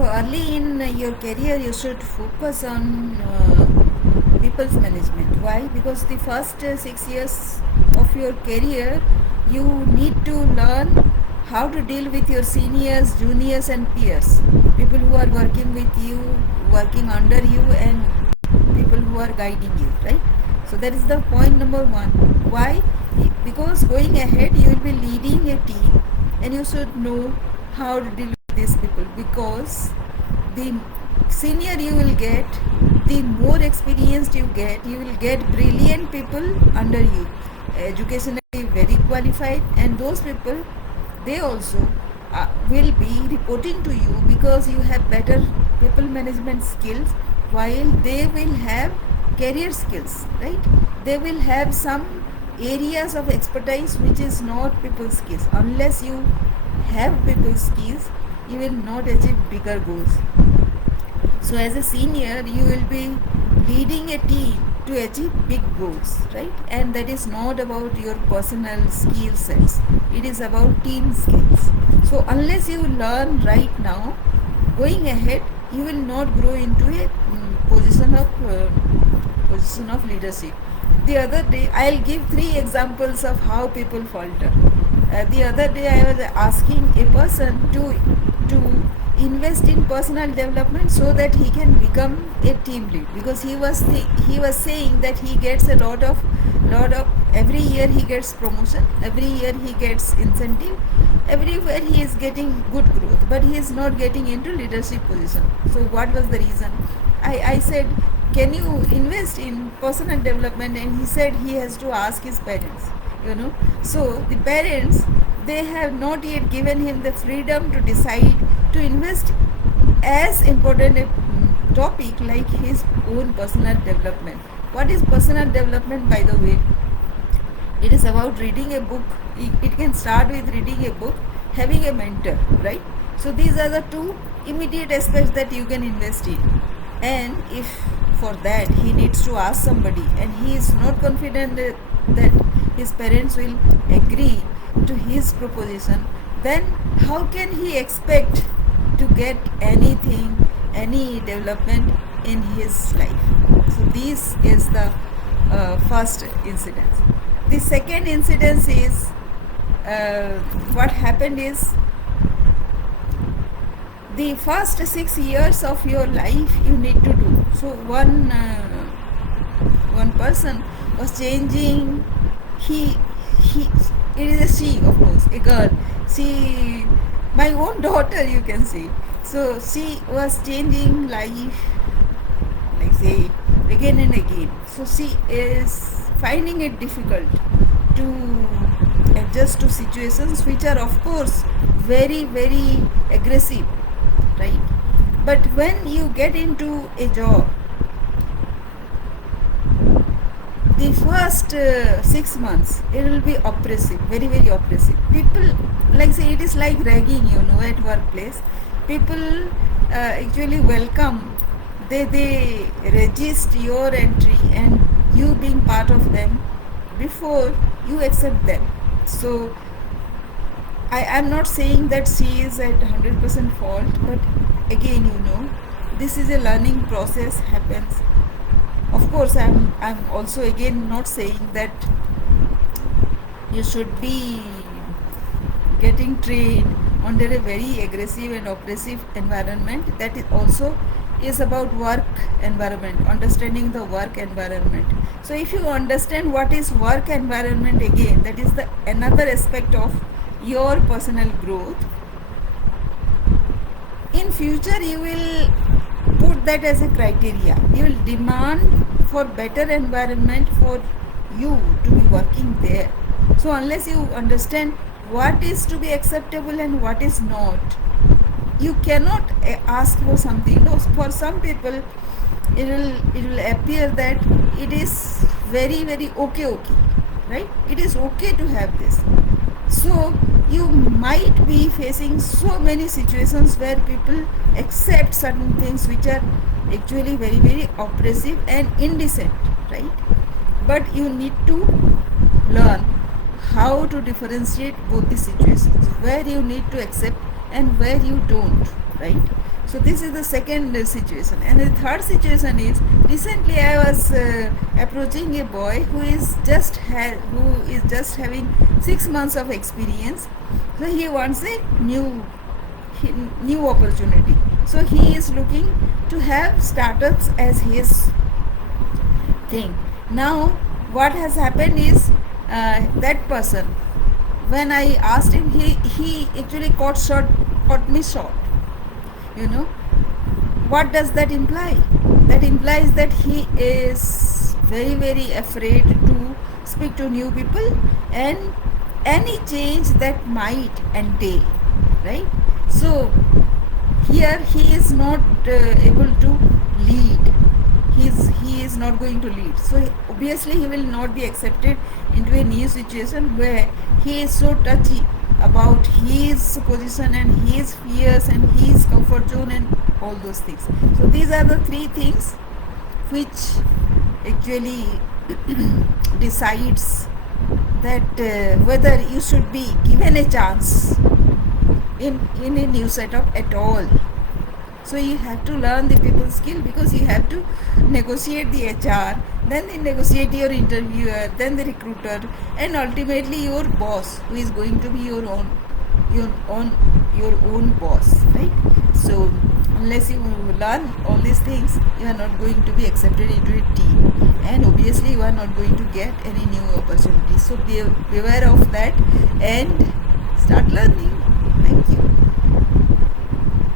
So early in your career, you should focus on people's management. Why? Because the first 6 years of your career, you need to learn how to deal with your seniors, juniors, and peers. People who are working with you, working under you, and people who are guiding you. Right? So that is the point number one. Why? Because going ahead, you will be leading a team, and you should know how to deal with these people, because the senior you will get, the more experienced you will get brilliant people under you, educationally very qualified, and those people, they also will be reporting to you because you have better people management skills, while they will have career skills, right? They will have some areas of expertise which is not people skills. Unless you have people skills, you will not achieve bigger goals. So as a senior, you will be leading a team to achieve big goals, right? And that is not about your personal skill sets. It is about team skills. So unless you learn right now, going ahead, you will not grow into a position of leadership. The other day, I'll give 3 examples of how people falter. The other day, I was asking a person to invest in personal development so that he can become a team lead, because he was saying that he gets a lot of every year he gets promotion, every year he gets incentive, everywhere he is getting good growth, but he is not getting into leadership position. So what was the reason? I said, can you invest in personal development? And he said he has to ask his parents. So the parents, they have not yet given him the freedom to decide to invest as important a topic like his own personal development. What is personal development, by the way? It is about reading a book. It can start with reading a book, having a mentor, right? So these are the two immediate aspects that you can invest in. And if for that he needs to ask somebody and he is not confident that his parents will agree to his proposition, then how can he expect to get anything, any development in his life? So this is the first incident. The second incident is, what happened is, the first 6 years of your life you need to do. So one person was changing. He it is a she, of course, a girl. She, my own daughter, you can see. So she was changing life, like say, again and again. So she is finding it difficult to adjust to situations which are, of course, very, very aggressive, right? But when you get into a job, the first 6 months it will be oppressive, very, very oppressive. People, like say, it is like ragging, at workplace. People actually welcome, they register your entry and you being part of them before you accept them. So I am not saying that she is at 100% fault, but again, this is a learning process happens. Of course, I'm also again not saying that you should be getting trained under a very aggressive and oppressive environment. That is also is about work environment, understanding the work environment. So if you understand what is work environment, again, that is the another aspect of your personal growth. In future, you will put that as a criteria. You will demand for better environment for you to be working there. So unless you understand what is to be acceptable and what is not, you cannot ask for something. For some people, it will appear that it is very, very okay, right? It is okay to have this. So you might be facing so many situations where people accept certain things which are actually very, very oppressive and indecent, right? But you need to learn how to differentiate both the situations, where you need to accept and where you don't, right? So this is the second situation. And the third situation is, recently I was approaching a boy who is just having 6 months of experience. So he wants a new opportunity. So he is looking to have startups as his thing. Now what has happened is, that person, when I asked him, he actually caught me short. You know, what does that imply? That implies that he is very very afraid to speak to new people and any change that might entail, right? So here he is not able to lead. He is not going to lead. So obviously he will not be accepted into a new situation where he is so touchy about his position and his fears and his comfort zone and all those things. So these are the three things which actually decides that whether you should be given a chance in a new setup at all. So you have to learn the people skill, because you have to negotiate the HR, then they negotiate your interviewer, then the recruiter, and ultimately your boss, who is going to be your own boss, right? So unless you learn all these things, you are not going to be accepted into a team, and obviously you are not going to get any new opportunities. So beware of that and start learning.